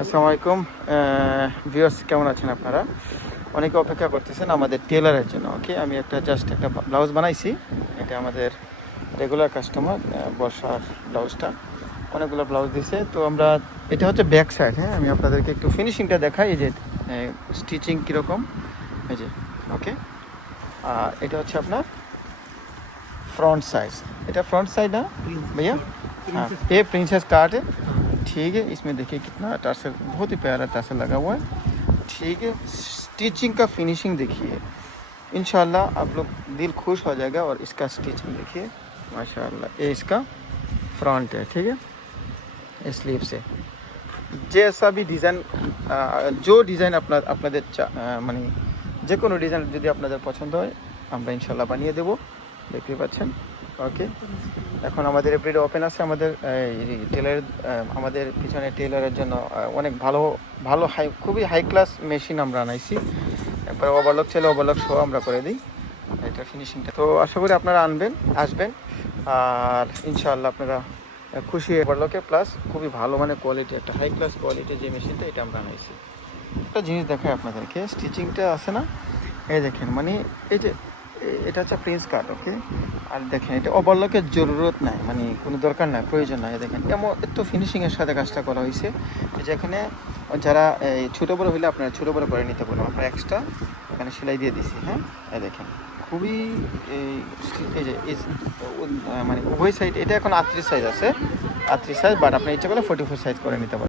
আসসালামু আলাইকুম ভিউয়ার্স, কেমন আছেন আপনারা? অনেকে অপেক্ষা করতেছেন আমাদের টেলারের জন্য। ওকে, আমি জাস্ট একটা ব্লাউজ বানাইছি। এটা আমাদের রেগুলার কাস্টমার, বর্ষার ব্লাউজটা অনেকগুলো ব্লাউজ দিছে। তো আমরা এটা হচ্ছে ব্যাক সাইড। হ্যাঁ, আমি আপনাদেরকে একটু ফিনিশিংটা দেখাই। এই যে স্টিচিং কীরকম, এই যে ওকে। আর এটা হচ্ছে আপনার फ्रंट साइड। এটা फ्रंट साइड ना भैया? हाँ, ये प्रिंसेस काट है। ठीक है, इसमें देखिए कितना टार्सल, बहुत ही प्यारा टार्सल लगा हुआ है। ठीक है, स्टिचिंग का फिनिशिंग देखिए, इंशाल्लाह आप लोग दिल खुश हो जाएगा। और इसका स्टिचिंग देखिए माशाल्लाह, ये इसका फ्रंट है। ठीक है, स्लीव से जैसा भी डिज़ाइन, जो डिज़ाइन আপনাদের মানে যে কোনো ডিজাইন যদি আপনাদের পছন্দ হয় আমরা ইনশাল্লাহ বানিয়ে দেবো। দেখতে পাচ্ছেন। ওকে, এখন আমাদের এপ্রিল ওপেন আছে। আমাদের টেলার, আমাদের পিছনে টেলারের জন্য অনেক ভালো ভালো খুবই হাই ক্লাস মেশিন আমরা আনাইছি। একবার ওভারলক ছেলে ওভারলক সহ আমরা করে দিই এটা ফিনিশিংটা। তো আশা করি আপনারা আসবেন আর ইনশাআল্লাহ আপনারা খুশি। ওভারলকে প্লাস খুবই ভালো মানে কোয়ালিটি, একটা হাই ক্লাস কোয়ালিটির যে মেশিনটা এটা আমরা আনাইছি। একটা জিনিস দেখাই আপনাদেরকে, স্টিচিংটা আছে না, এই দেখেন মানে এই যে এটা হচ্ছে প্রিন্স কাট। ওকে, আর দেখেন এটা ওভারলকের জরুরত নাই, মানে কোনো দরকার নাই, প্রয়োজন নাই। দেখেন এত ফিনিশিংয়ের সাথে কাজটা করা হয়েছে যেখানে যারা ছোটো বড়ো হইলে আপনারা ছোটো বড়ো করে নিতে পারবেন। আমরা এক্সট্রা এখানে সেলাই দিয়ে দিছি। হ্যাঁ, এই দেখেন খুবই এই যে মানে উভয় সাইড। এটা এখন 38 সাইজ আছে, 38 সাইজ, বাট আপনি ইচ্ছা করলে 44 সাইজ করে নিতে পারবেন।